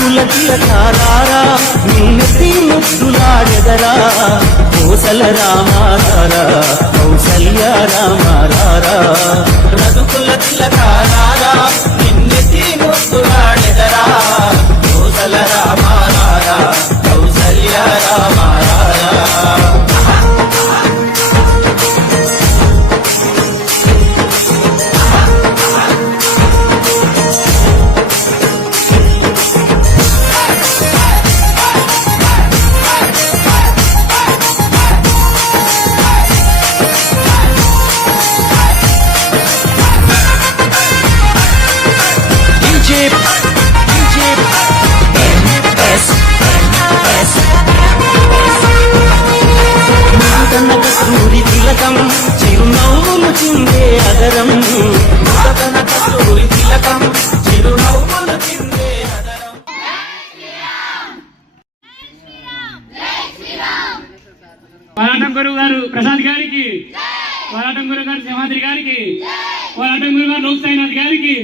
రఘుకుల తిలకారారా నిన్నెత్తి ముద్దులాడెదరా కోసల రామారారా కౌసల్య రామారారా రఘుకుల తిలకారారా నిన్నెత్తి ముద్దులాడెదరా కోసల రామారారా కౌసల్య రామారారా కస్తూరి తిలకం చిరునవ్వులు చిందే అదరం కస్తూరి తిలకం చిరునవ్వులు చిందే అదరం పోరాటం గురువు గారు ప్రసాద్ గారికి, పోరాటం గురువు గారు సింహాద్రి గారికి, పోరాటం గురువు గారు లోక్ సాయినాథ్ గారికి